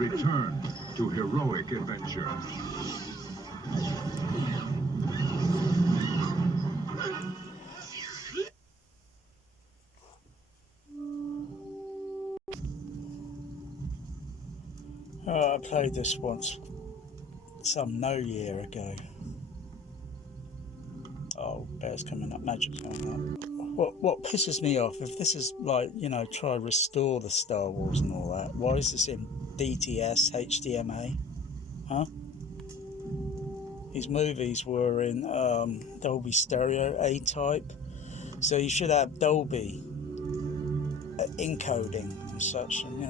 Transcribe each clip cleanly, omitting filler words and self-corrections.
Return to heroic adventure. I played this once, some year ago. Oh, bear's coming up, magic's coming up. What pisses me off, if this is like, try to restore the Star Wars and all that, why is this in DTS HDMA? Huh? These movies were in Dolby Stereo A-type, so you should have Dolby encoding and such, and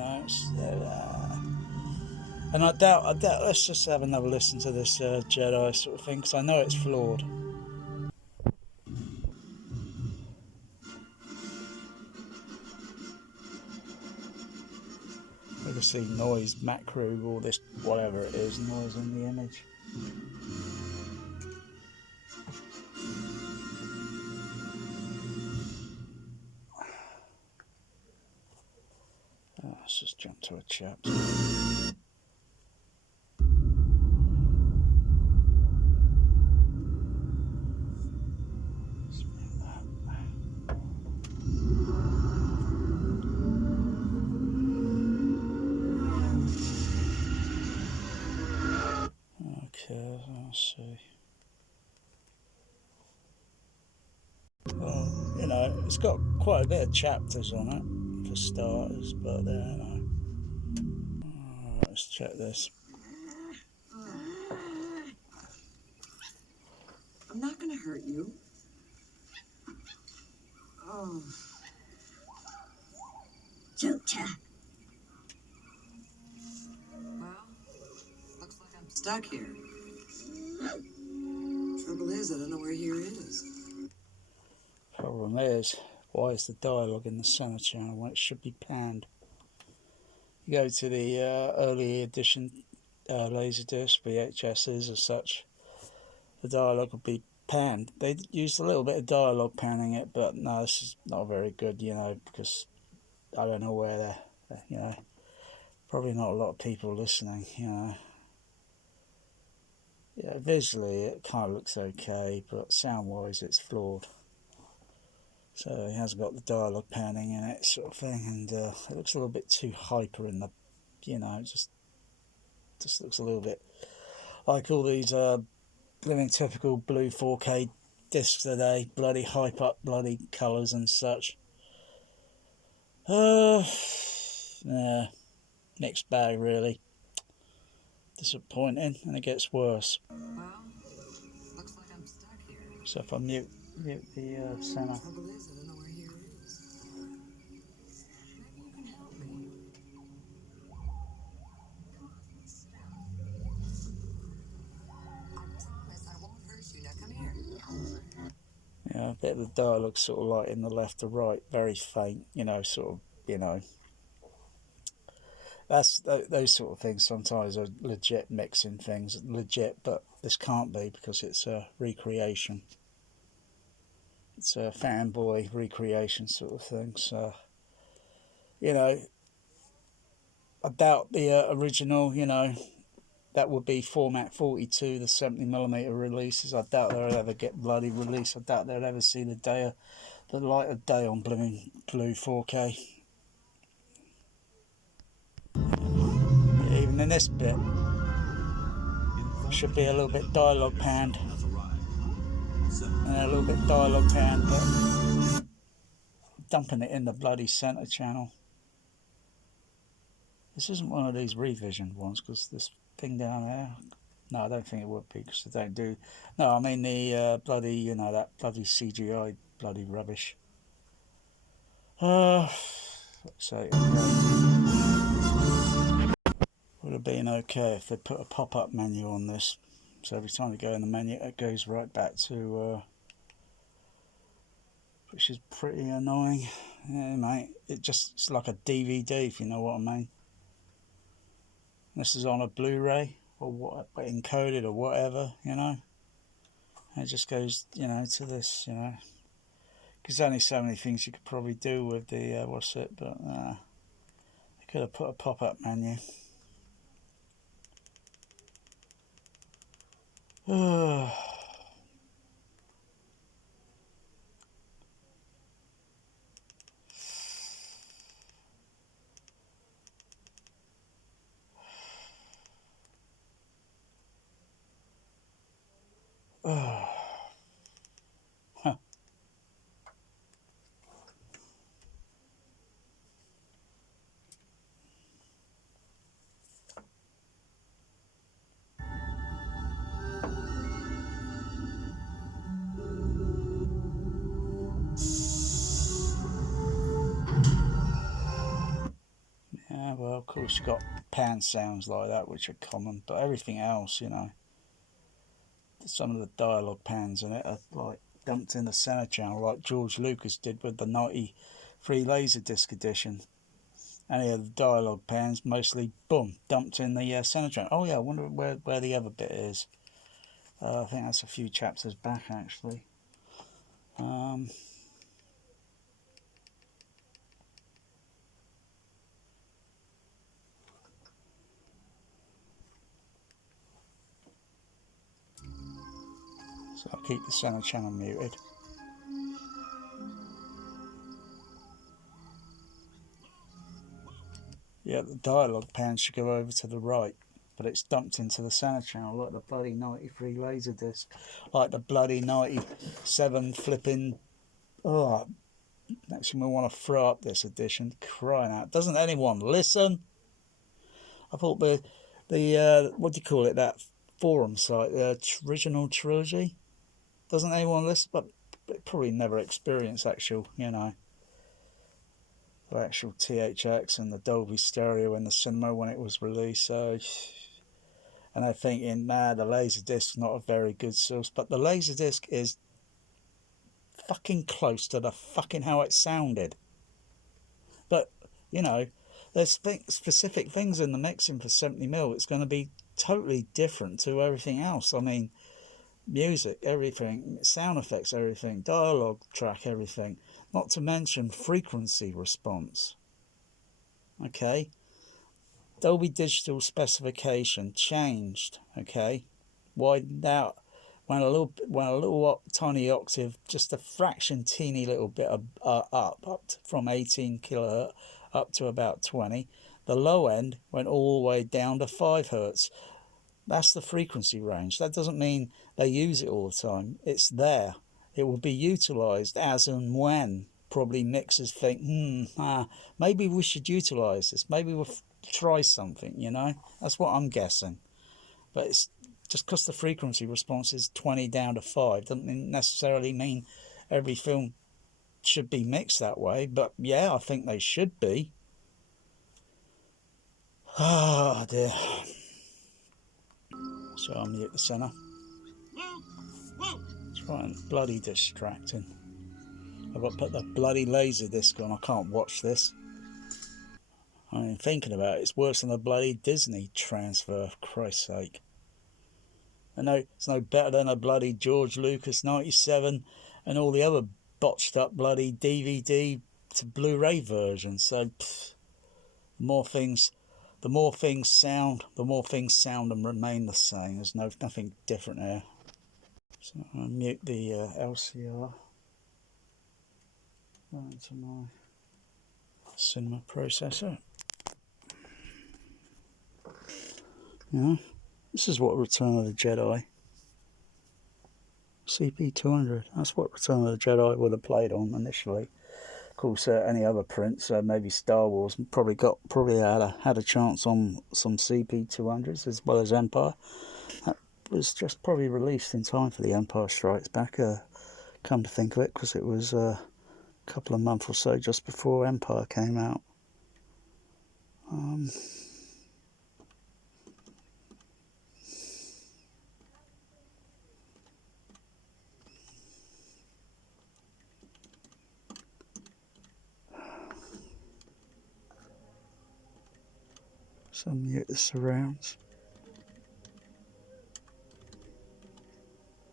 and I doubt. Let's just have another listen to this Jedi sort of thing, because I know it's flawed. We can see noise macro, all this whatever it is, noise in the image. Let's just jump to a chapter. Okay, let's see. Well, it's got quite a bit of chapters on it, for starters, but let's check this. I'm not gonna hurt you. Oh. Jota. Well, looks like I'm stuck here. Trouble is, I don't know where here is. Problem is, why is the dialogue in the center channel when it should be panned? You go to the early edition Laserdisc, VHSs or such, the dialogue will be panned. They used a little bit of dialogue panning it, but no, this is not very good, because I don't know where they're, probably not a lot of people listening, Yeah, visually it kind of looks okay, but sound-wise it's flawed. So it hasn't got the dialogue panning in it, sort of thing, and it looks a little bit too hyper in the, just looks a little bit like all these living typical blue 4K discs today, bloody hype up, bloody colours and such. Yeah, mixed bag really. Disappointing, and it gets worse. Well, looks like I'm stuck here. So if I mute the center. Trouble is, I don't know where here is. Maybe you can help me. I promise I won't hurt you. Now come here. Yeah, a bit of the dialogue sort of like in the left or right, very faint, That's those sort of things sometimes are legit mixing things, legit, but this can't be because it's a recreation. It's a fanboy recreation sort of thing, so, I doubt the original, that would be format 42, the 70mm releases. I doubt they'll ever get bloody released. I doubt they'll ever see the light of day on blooming blue 4K. Even in this bit, should be a little bit dialogue panned, and a little bit dialogue panned, but dumping it in the bloody center channel. This isn't one of these revisioned ones, because this thing down there, no, I don't think it would be, because they don't do, no, I mean the bloody, that bloody CGI bloody rubbish. So would have been okay if they put a pop-up menu on this, so every time you go in the menu it goes right back to which is pretty annoying. Yeah, mate, it's like a DVD, if you know what I mean. This is on a Blu-ray or what, encoded or whatever, it just goes, to this, There's only so many things you could probably do with the but they could have put a pop-up menu. Yeah, well, of course you've got pan sounds like that, which are common, but everything else, you know, some of the dialogue pans in it are like dumped in the center channel, like George Lucas did with the '93 Laserdisc edition. Any of the dialogue pans, mostly, boom, dumped in the center channel. Oh yeah, I wonder where the other bit is. I think that's a few chapters back, actually. So I'll keep the center channel muted. Yeah, the dialogue pan should go over to the right, but it's dumped into the center channel like the bloody '93 Laserdisc, like the bloody '97 flipping. Oh, makes me want to throw up this edition. Crying out! Doesn't anyone listen? I thought the what do you call it? That forum site, the original trilogy. Doesn't anyone listen? But probably never experienced actual, you know, the actual THX and the Dolby Stereo in the cinema when it was released. So, and they're thinking, nah, the Laserdisc's not a very good source, but the Laserdisc is fucking close to the fucking how it sounded. But you know, there's specific things in the mixing for 70mm. It's going to be totally different to everything else. I mean, music, everything, sound effects, everything, dialogue track, everything. Not to mention frequency response. Okay, Dolby Digital specification changed. Okay, widened out, went a little tiny octave, just a fraction, teeny little bit from 18 kilohertz up to about 20. The low end went all the way down to 5 hertz. That's the frequency range. That doesn't mean they use it all the time. It's there. It will be utilized as and when probably mixers think, maybe we should utilize this. Maybe we'll try something, you know? That's what I'm guessing. But it's just because the frequency response is 20 down to 5 doesn't necessarily mean every film should be mixed that way. But yeah, I think they should be. Oh dear. So I'll mute the center. It's right, bloody distracting. I've got to put the bloody Laserdisc on. I can't watch this. I mean, thinking about it, it's worse than a bloody Disney transfer, for Christ's sake. I know it's no better than a bloody George Lucas '97 and all the other botched up bloody DVD to Blu-ray versions. So, the more things sound and remain the same. There's nothing different there. So I'll mute the LCR. Right into my cinema processor. Yeah, this is what Return of the Jedi CP200. That's what Return of the Jedi would have played on initially. Of course, any other prints, maybe Star Wars, probably had a chance on some CP200s as well as Empire. That was just probably released in time for the Empire Strikes Back. Come to think of it, because it was a couple of months or so just before Empire came out. So mute the surrounds.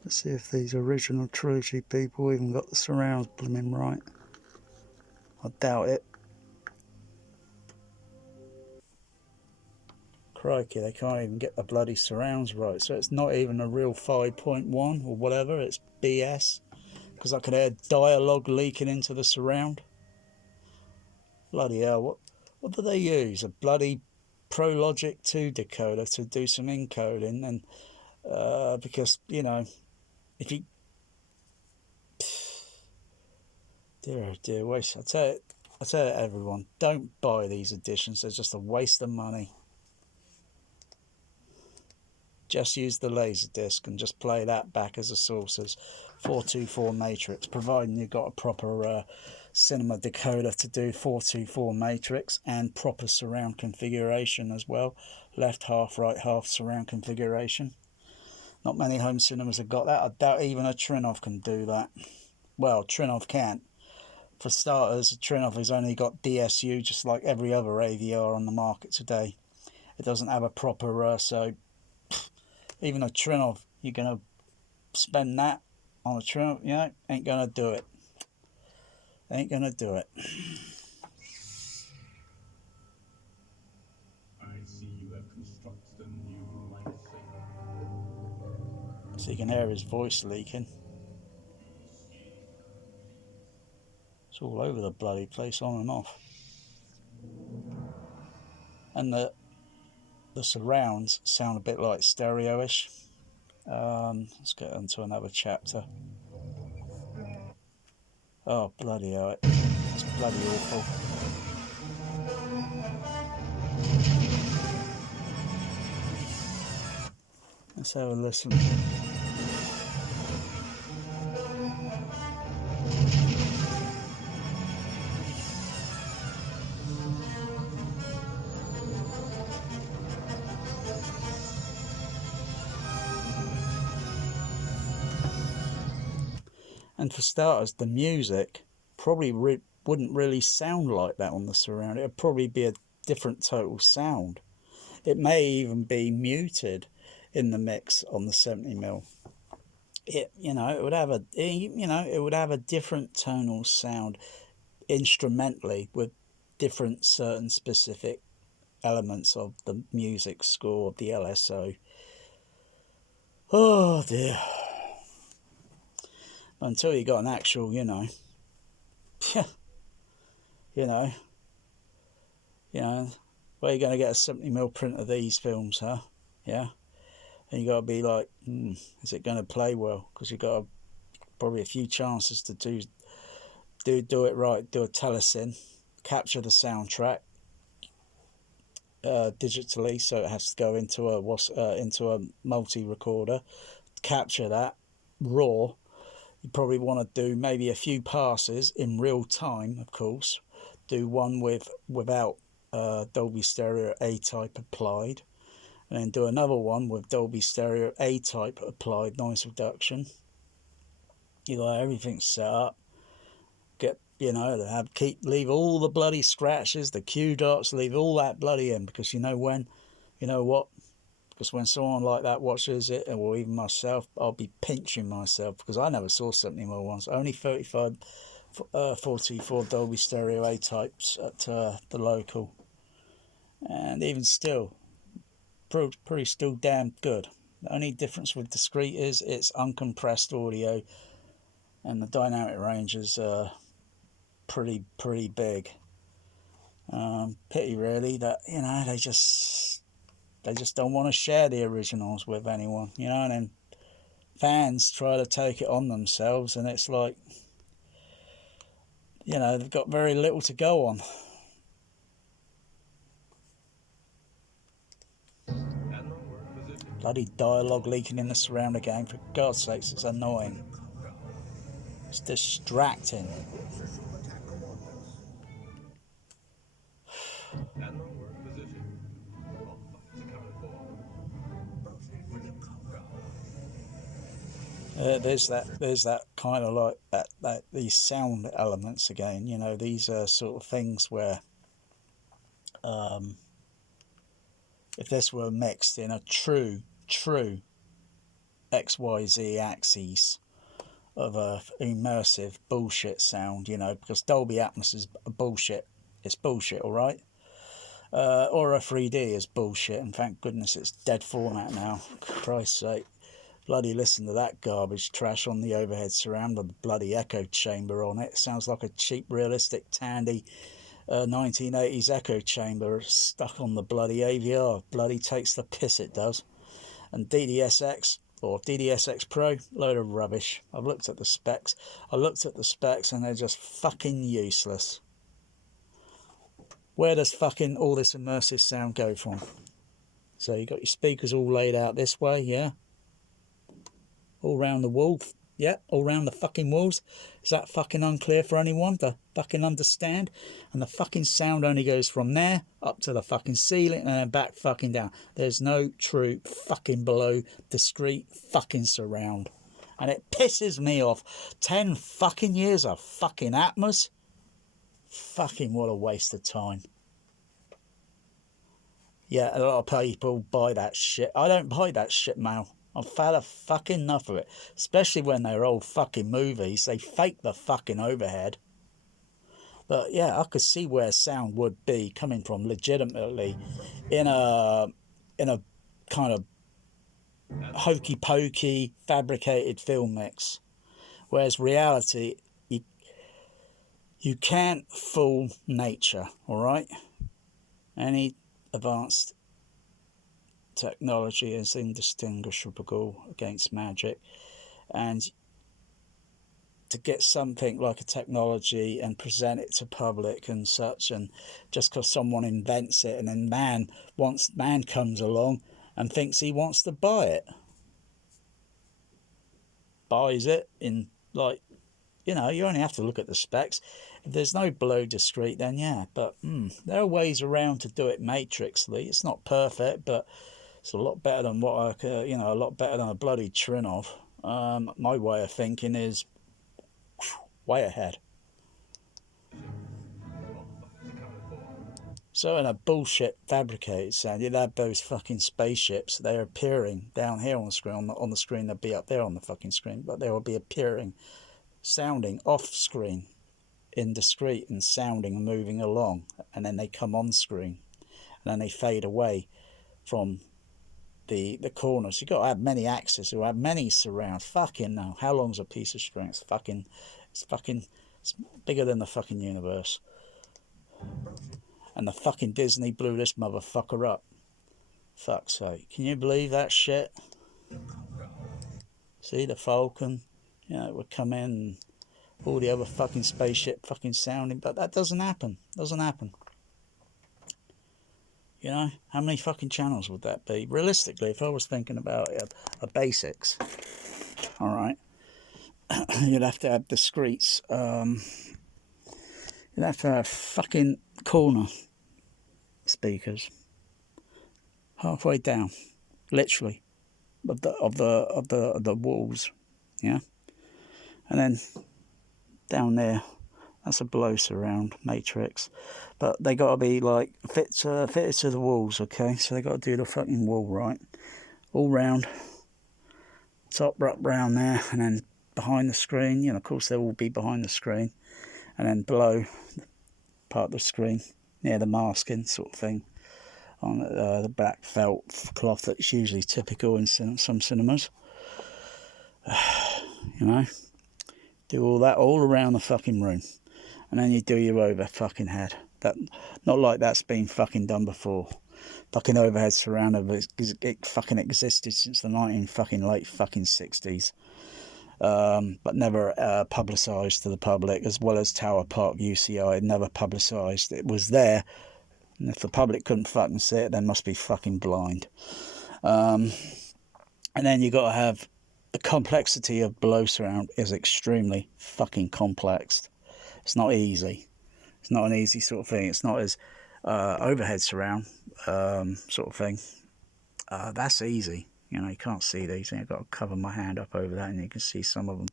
Let's see if these original trilogy people even got the surrounds blooming right. I doubt it. Crikey, they can't even get the bloody surrounds right. So it's not even a real 5.1 or whatever, it's BS. Because I could hear dialogue leaking into the surround. Bloody hell, what do they use? A bloody ProLogic 2 decoder to do some encoding, and because, you know, if you... Dear, oh dear, waste. I tell you, everyone, don't buy these editions. They're just a waste of money. Just use the Laserdisc and just play that back as a source as 424 matrix, providing you've got a proper cinema decoder to do 424 matrix and proper surround configuration as well. Left half, right half surround configuration. Not many home cinemas have got that. I doubt even a Trinnov can do that. Well, Trinnov can't. For starters, Trinnov has only got DSU, just like every other AVR on the market today. It doesn't have a proper, so even a Trinnov, you're going to spend that on a Trinnov, you know, ain't going to do it. Ain't going to do it. I see you have constructed a new mindset. So you can hear his voice leaking. It's all over the bloody place, on and off. And the surrounds sound a bit like stereo-ish. Let's get into another chapter. Oh, bloody hell, it's bloody awful. Let's have a listen. And for starters, the music probably wouldn't really sound like that on the surround. It would probably be a different total sound. It may even be muted in the mix on the 70mm. It would have a different tonal sound instrumentally with different certain specific elements of the music score of the LSO. Oh dear. Until you got an actual, where are you going to get a 70mm print of these films, huh? Yeah. And you got to be like, is it going to play well? Because you got probably a few chances to do it right. Do a telecin, capture the soundtrack digitally, so it has to go into a multi recorder. Capture that raw. You probably want to do maybe a few passes in real time, of course. Do one without Dolby Stereo A-type applied, and then do another one with Dolby Stereo A-type applied noise reduction. You got everything set up. Leave all the bloody scratches, the Q dots, leave all that bloody in, because you know what? Because when someone like that watches it, or even myself, I'll be pinching myself, because I never saw 70mm ones. Only 35, 44 Dolby Stereo A types at the local, and even still, pretty still damn good. The only difference with discrete is it's uncompressed audio, and the dynamic range is pretty big. Pity really that they just don't want to share the originals with anyone, and then fans try to take it on themselves, and it's like, they've got very little to go on. Bloody dialogue leaking in the surround again, for God's sakes, it's annoying. It's distracting. There's that kind of like that these sound elements again. These are sort of things where if this were mixed in a true XYZ axis of a immersive bullshit sound, because Dolby Atmos is bullshit. It's bullshit, all right. Aura 3D is bullshit, and thank goodness it's dead format now. Christ's sake. Bloody listen to that garbage trash on the overhead surround with the bloody echo chamber on it. Sounds like a cheap, realistic, Tandy 1980s echo chamber stuck on the bloody AVR. Bloody takes the piss, it does. And DDSX or DDSX Pro, load of rubbish. I've looked at the specs. And they're just fucking useless. Where does fucking all this immersive sound go from? So you got your speakers all laid out this way, yeah? All round the wall, yeah, all round the fucking walls. Is that fucking unclear for anyone to fucking understand? And the fucking sound only goes from there up to the fucking ceiling and then back fucking down. There's no true fucking below discrete fucking surround. And it pisses me off. 10 fucking years of fucking Atmos. Fucking what a waste of time. Yeah, a lot of people buy that shit. I don't buy that shit, Mal. I've had a fucking enough of it. Especially when they're old fucking movies. They fake the fucking overhead. But yeah, I could see where sound would be coming from legitimately in a kind of hokey pokey fabricated film mix. Whereas reality, you can't fool nature, all right? Any advanced technology is indistinguishable against magic, and to get something like a technology and present it to public and such, and just because someone invents it and then man comes along and thinks he wants to buys it in, like, you know, you only have to look at the specs. If there's no below discrete, then yeah, but there are ways around to do it matrixly. It's not perfect, but it's a lot better than what I could, a lot better than a bloody Trinov. My way of thinking is way ahead. So in a bullshit fabricated sound, you'd have those fucking spaceships. They're appearing down here on the screen. On the screen, they'll be up there on the fucking screen, but they will be appearing, sounding off screen, indiscreet and sounding and moving along, and then they come on screen, and then they fade away from the corners. You've got to have many axes, you have many surround. Fucking no. How long's a piece of string? It's bigger than the fucking universe. And the fucking Disney blew this motherfucker up. Fuck's sake. Can you believe that shit? See, the Falcon, would come in and all the other fucking spaceship fucking sounding, but that doesn't happen. How many fucking channels would that be? Realistically, if I was thinking about it, a basics, all right, you'd have to have discretes. You'd have to have fucking corner speakers halfway down, literally, of the walls, yeah, and then down there. That's a below surround matrix, but they got to be like fitted to the walls, okay? So they got to do the fucking wall right, all round, top up round there, and then behind the screen. Of course they will be behind the screen, and then below part of the screen near the masking sort of thing on the black felt cloth that's usually typical in some cinemas. Do all that all around the fucking room. And then you do your over fucking head. That, not like that's been fucking done before. Fucking overhead surround, it fucking existed since the late fucking 60s. But never publicised to the public, as well as Tower Park UCI, never publicised. It was there, and if the public couldn't fucking see it, they must be fucking blind. And then you got to have the complexity of below surround is extremely fucking complex. It's not easy. It's not an easy sort of thing. It's not as overhead surround sort of thing. That's easy. You can't see these. I've got to cover my hand up over that, and you can see some of them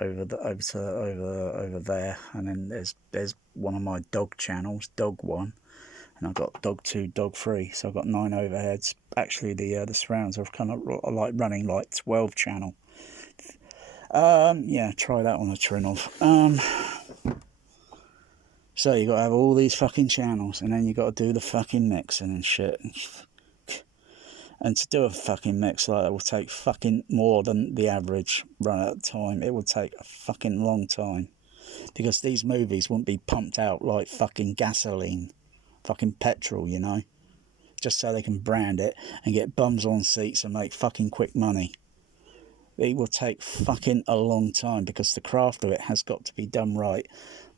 over there. And then there's one of my dog channels, dog 1, and I've got dog 2, dog 3. So I've got 9 overheads. Actually, the surrounds are kind of like running like 12 channel. Yeah, try that on a Trinov. So you got to have all these fucking channels, and then you got to do the fucking mixing and shit. And to do a fucking mix like that will take fucking more than the average run at time. It would take a fucking long time. Because these movies wouldn't be pumped out like fucking gasoline. Fucking petrol, you know. Just so they can brand it and get bums on seats and make fucking quick money. It will take fucking a long time because the craft of it has got to be done right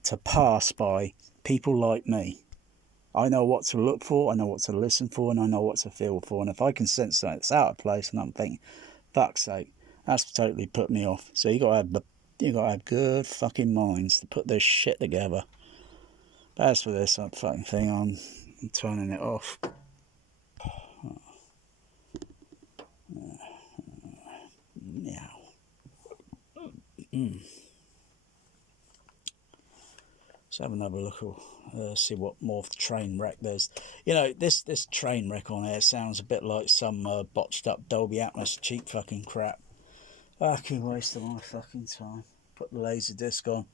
to pass by people like me. I know what to look for, I know what to listen for, and I know what to feel for. And if I can sense that it's out of place, and I'm thinking, fuck's sake, that's totally put me off. So you got to have good fucking minds to put this shit together. But as for this fucking thing, I'm turning it off. Yeah. Let's have another look. See what more train wreck there's. You know, this train wreck on here sounds a bit like some botched up Dolby Atmos cheap fucking crap. Fucking waste of my fucking time. Put the laser disc on,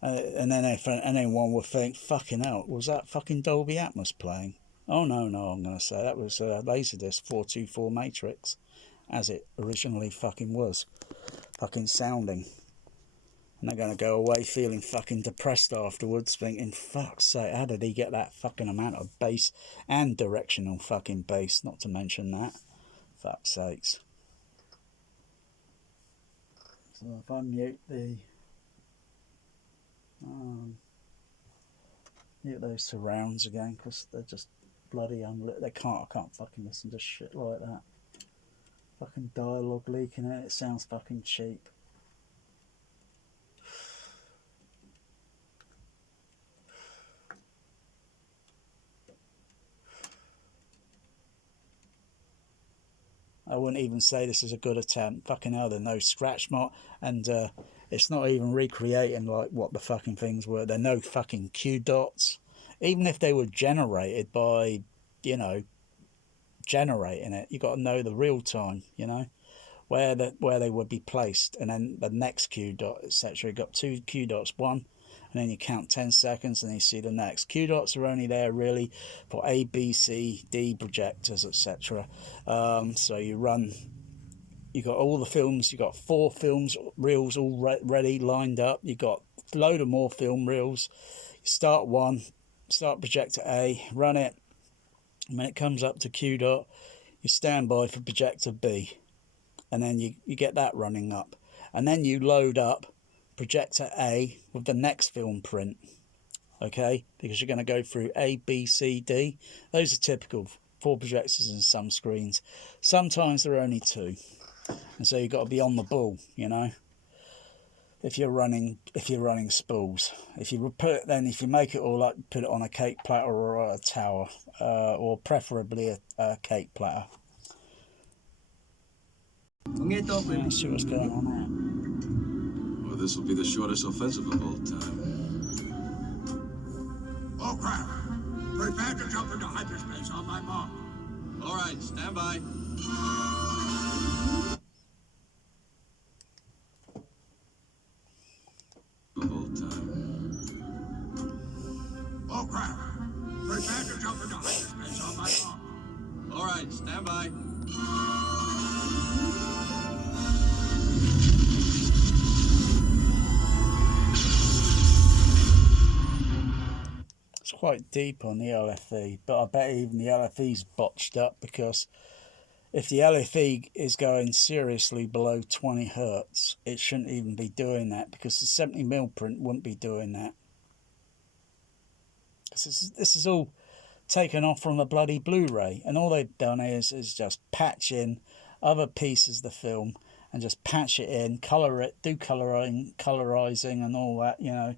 and then anyone would think, fucking hell, was that fucking Dolby Atmos playing? Oh no, I'm gonna say that was Laserdisc 424 Matrix, as it originally fucking was, fucking sounding. And they're going to go away feeling fucking depressed afterwards, thinking, fuck's sake, how did he get that fucking amount of bass and directional fucking bass, not to mention that. Fuck's sakes. So if I mute those surrounds again, because they're just bloody unlit. I can't fucking listen to shit like that. Fucking dialogue leaking out, it sounds fucking cheap. I wouldn't even say this is a good attempt. Fucking hell, there's no scratch mark, and it's not even recreating like what the fucking things were. There are no fucking Q dots. Even if they were generated by, you know, generating it, you got to know the real time, you know, where they would be placed, and then the next Q dot, etc. You got two Q dots, one, and then you count 10 seconds, and then you see the next. Q dots are only there really for A, B, C, D projectors, etc. So you got all the films, you got 4 films reels all ready lined up. You got a load of more film reels. You start projector A, run it, and when it comes up to Q dot, you stand by for projector B, and then you get that running up, and then you load up projector A with the next film print, okay, because you're going to go through A, B, C, D. Those are typical 4 projectors in some screens. Sometimes there are only 2, and so you've got to be on the ball, you know, if you're running spools. If you make it all up, put it on a cake platter or a tower, or preferably a cake platter. Let's see what's going on there. Well, this will be the shortest offensive of all time. Oh, crap. Prepare to jump into hyperspace on my mark. All right, stand by. Of all time. Oh, crap. Prepare to jump into hyperspace on my mark. All right, stand by. It's quite deep on the LFE, but I bet even the LFE's botched up, because if the LFE is going seriously below 20 hertz, it shouldn't even be doing that, because the 70mm print wouldn't be doing that. This is all taken off from a bloody Blu-ray, and all they've done is just patch in other pieces of the film and just patch it in, color it, do colorizing and all that, you know,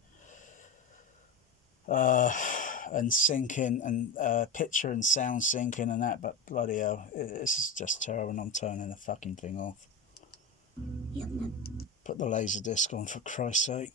and syncing and picture and sound syncing and that. But bloody hell, this is just terrible, and I'm turning the fucking thing off. Put the laser disc on, for Christ's sake.